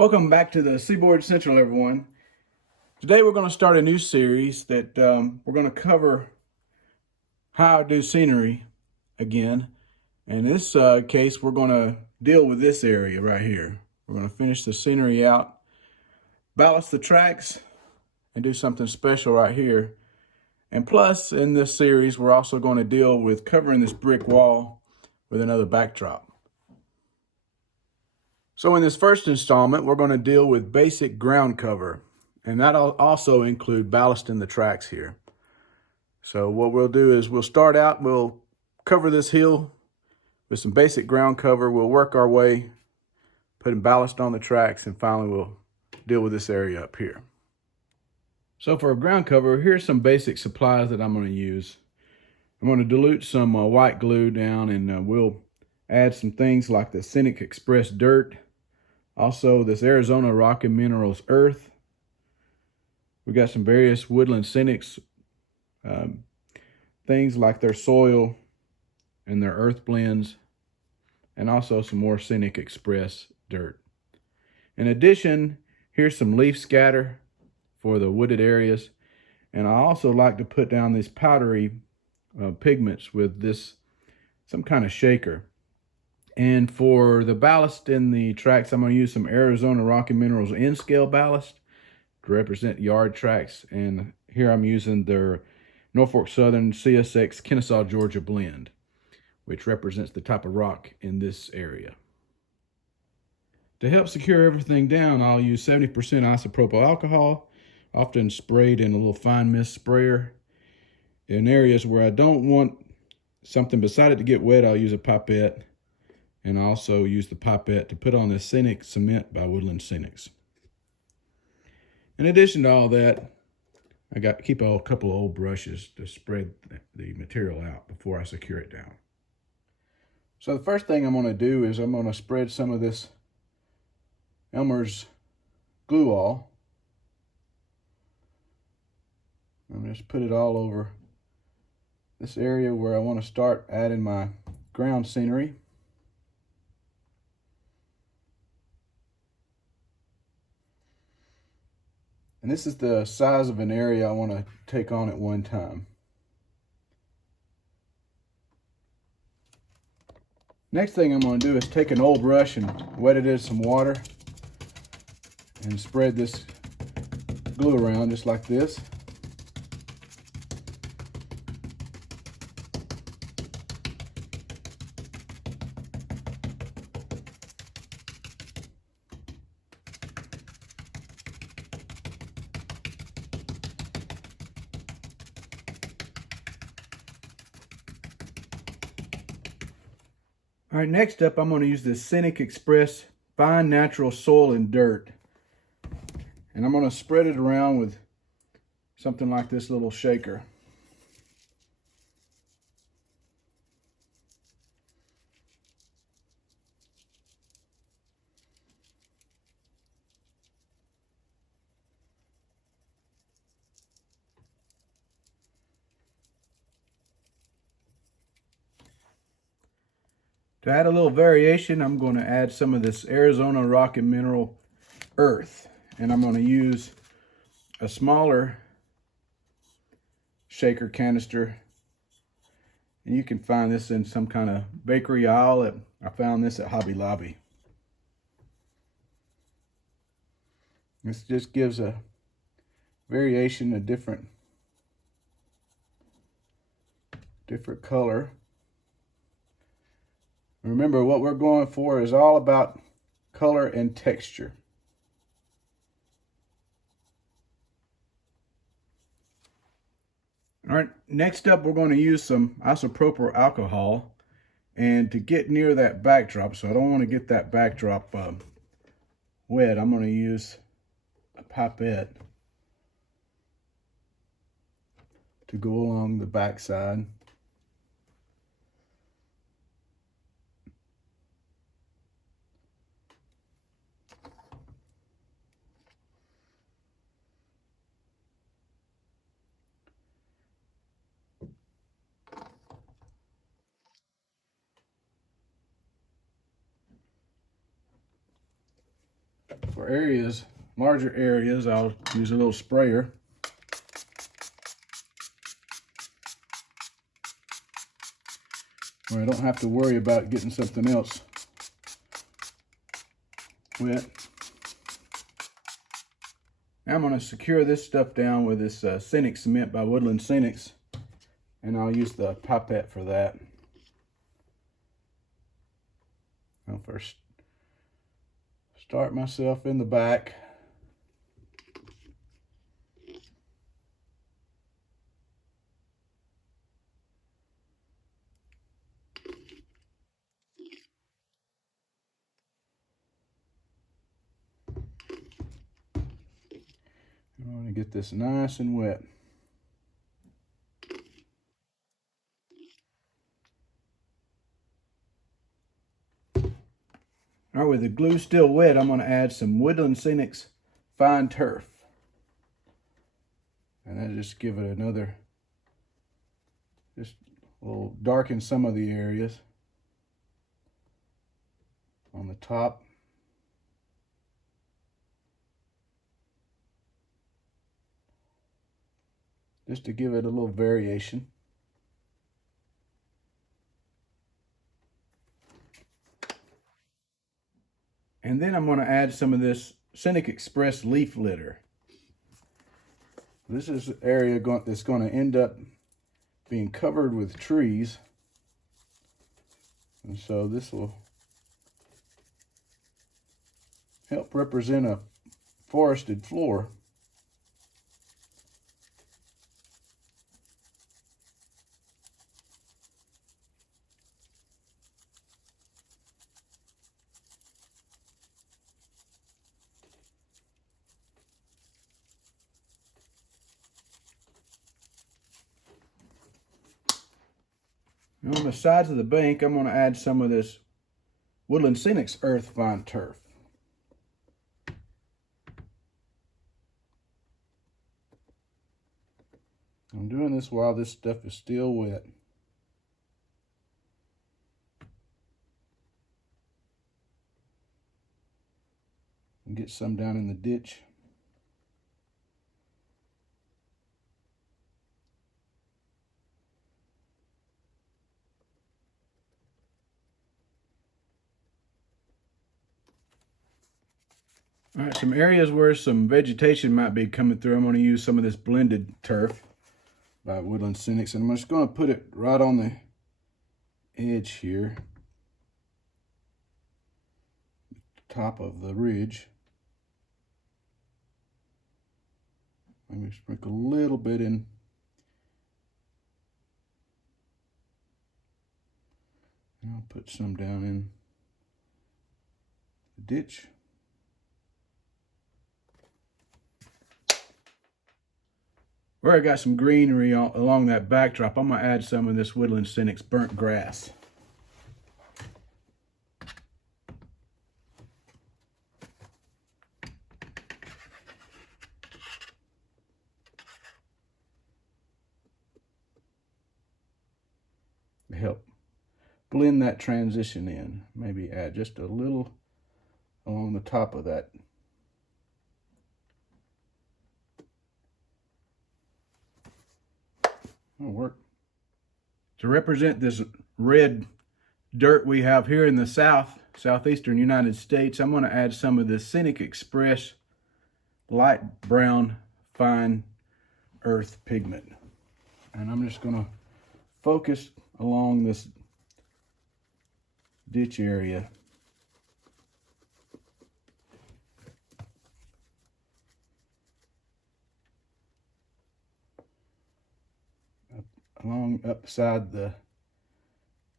Welcome back to the Seaboard Central, everyone. Today we're going to start a new series that we're going to cover how to do scenery again. In this case, we're going to deal with this area right here. We're going to finish the scenery out, ballast the tracks, and do something special right here. And plus, in this series, we're also going to deal with covering this brick wall with another backdrop. So in this first installment, we're going to deal with basic ground cover, and that'll also include ballasting the tracks here. So what we'll do is we'll start out, we'll cover this hill with some basic ground cover. We'll work our way, putting ballast on the tracks, and finally we'll deal with this area up here. So for a ground cover, here's some basic supplies that I'm going to use. I'm going to dilute some white glue down, and we'll add some things like the Scenic Express dirt. Also, this Arizona Rock and Minerals earth. We got some various Woodland Scenics things like their soil and their earth blends, and also some more Scenic Express dirt. In addition, here's some leaf scatter for the wooded areas, and I also like to put down these powdery pigments with this some kind of shaker. And for the ballast in the tracks, I'm going to use some Arizona Rock and Minerals N-scale ballast to represent yard tracks. And here I'm using their Norfolk Southern CSX Kennesaw, Georgia blend, which represents the type of rock in this area. To help secure everything down, I'll use 70% isopropyl alcohol, often sprayed in a little fine mist sprayer. In areas where I don't want something beside it to get wet, I'll use a pipette. And also use the pipette to put on this Scenic Cement by Woodland Scenics. In addition to all that, I got to keep a couple of old brushes to spread the material out before I secure it down. So the first thing I'm going to do is I'm going to spread some of this Elmer's glue all. I'm just put it all over this area where I want to start adding my ground scenery. And this is the size of an area I want to take on at one time. Next thing I'm going to do is take an old brush and wet it in some water and spread this glue around just like this. All right, next up, I'm going to use this Scenic Express Fine Natural Soil and Dirt. And I'm going to spread it around with something like this little shaker. To add a little variation, I'm going to add some of this Arizona Rock and Mineral Earth. And I'm going to use a smaller shaker canister. And you can find this in some kind of bakery aisle. I found this at Hobby Lobby. This just gives a variation, a different color. Remember, what we're going for is all about color and texture. All right, next up we're going to use some isopropyl alcohol, and to get near that backdrop, so I don't want to get that backdrop wet, I'm going to use a pipette to go along the backside. For areas, larger areas, I'll use a little sprayer. Where I don't have to worry about getting something else wet. Now I'm going to secure this stuff down with this Scenic cement by Woodland Scenics, and I'll use the pipette for that. I'll first start myself in the back. I want to get this nice and wet. All right, with the glue still wet, I'm going to add some Woodland Scenics Fine Turf. And that'll just give it another, just a little darken some of the areas on the top. Just to give it a little variation. And then I'm going to add some of this Scenic Express leaf litter. This is an area that's going to end up being covered with trees. And so this will help represent a forested floor. And on the sides of the bank, I'm going to add some of this Woodland Scenics Earth Fine Turf. I'm doing this while this stuff is still wet. And get some down in the ditch. All right, some areas where some vegetation might be coming through, I'm going to use some of this blended turf by Woodland Scenics, and I'm just going to put it right on the edge here, top of the ridge. Maybe sprinkle a little bit in. And I'll put some down in the ditch. Where I got some greenery along that backdrop, I'm going to add some of this Woodland Scenics burnt grass. To help blend that transition in. Maybe add just a little along the top of that. That'll work. To represent this red dirt we have here in the southeastern United States, I'm going to add some of this Scenic Express light brown fine earth pigment. And I'm just going to focus along this ditch area. Along upside the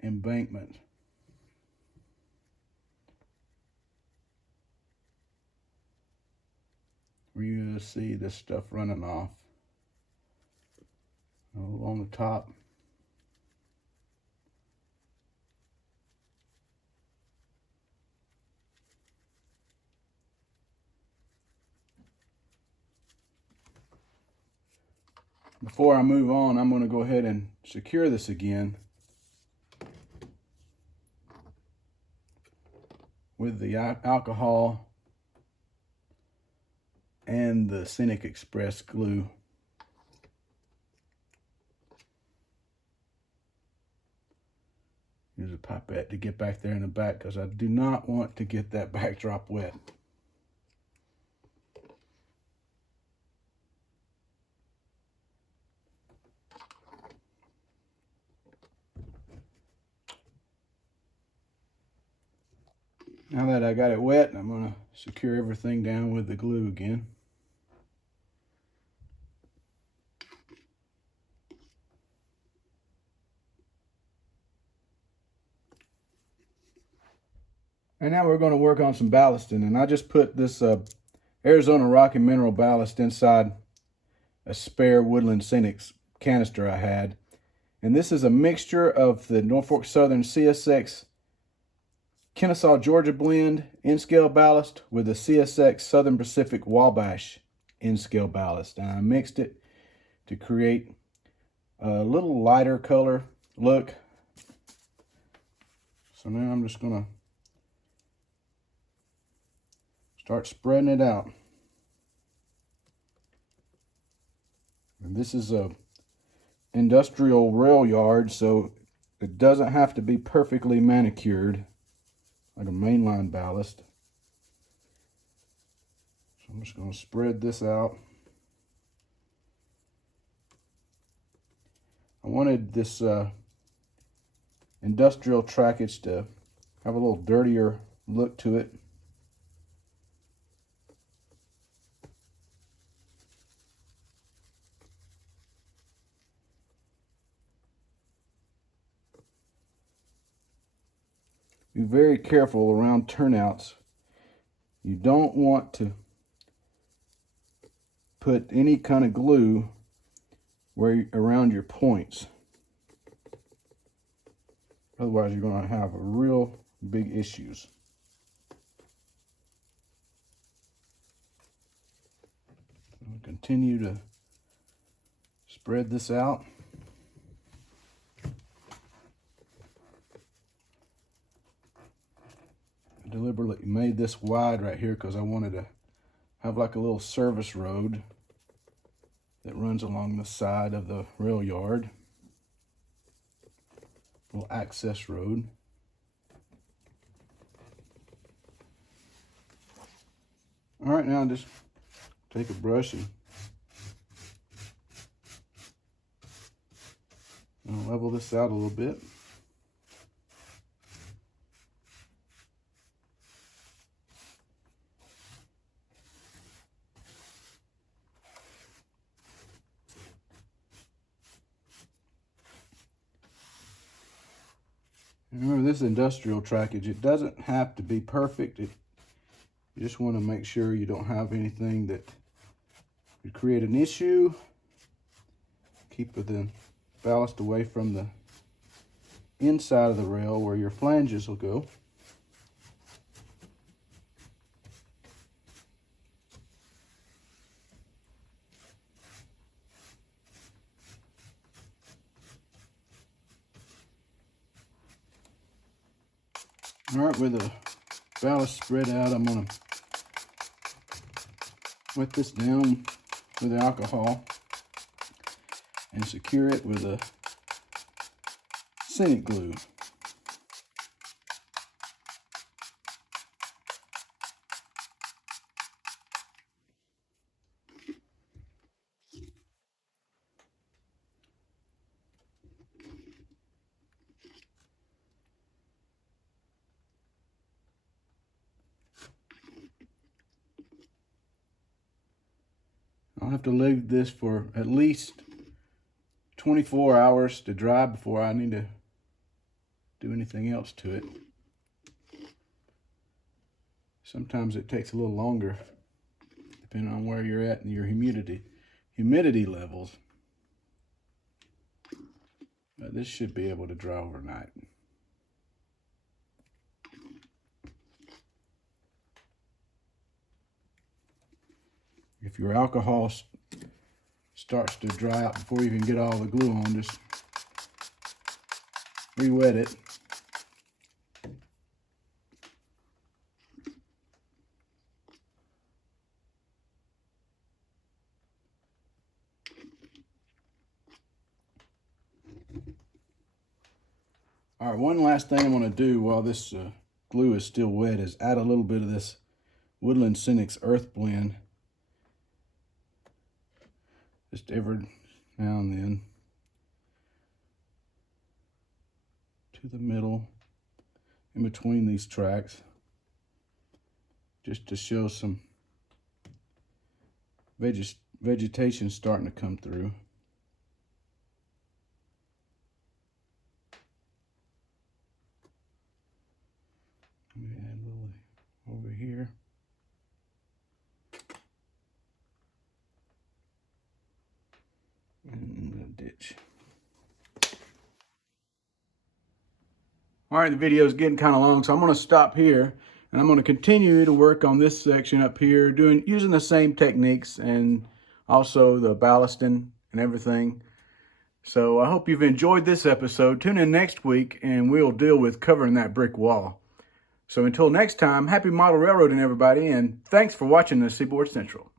embankment. Where you're going to see this stuff running off. Along the top. Before I move on, I'm going to go ahead and secure this again with the alcohol and the Scenic Express glue. Use a pipette to get back there in the back because I do not want to get that backdrop wet. Now that I got it wet, I'm going to secure everything down with the glue again. And now we're going to work on some ballasting. And I just put this Arizona Rock and Mineral ballast inside a spare Woodland Scenics canister I had. And this is a mixture of the Norfolk Southern CSX Kennesaw, Georgia blend N-scale ballast with the CSX Southern Pacific Wabash N-scale ballast. And I mixed it to create a little lighter color look. So now I'm just going to start spreading it out. And this is a industrial rail yard, so it doesn't have to be perfectly manicured like a mainline ballast. So I'm just going to spread this out. I wanted this industrial trackage to have a little dirtier look to it. Be very careful around turnouts. You don't want to put any kind of glue around your points. Otherwise, you're going to have real big issues. I'll continue to spread this out. Deliberately made this wide right here because I wanted to have like a little service road that runs along the side of the rail yard. Little access road. All right, now just take a brush and I'll level this out a little bit. Remember, this industrial trackage, it doesn't have to be perfect. You just want to make sure you don't have anything that could create an issue. Keep the ballast away from the inside of the rail where your flanges will go. All right, with the ballast spread out, I'm gonna wet this down with the alcohol and secure it with a scenic glue. I'll have to leave this for at least 24 hours to dry before I need to do anything else to it. Sometimes it takes a little longer depending on where you're at and your humidity levels. But this should be able to dry overnight. If your alcohol starts to dry out before you can get all the glue on, just re-wet it. All right, one last thing I'm going to do while this glue is still wet is add a little bit of this Woodland Scenics Earth Blend. Just every now and then to the middle, in between these tracks, just to show some vegetation starting to come through. Let me add a little over here. And the ditch. All right, the video is getting kind of long, so I'm going to stop here, and I'm going to continue to work on this section up here, using the same techniques and also the ballasting and everything. So I hope you've enjoyed this episode. Tune in next week, and we'll deal with covering that brick wall. So until next time, happy model railroading, everybody, and thanks for watching the Seaboard Central.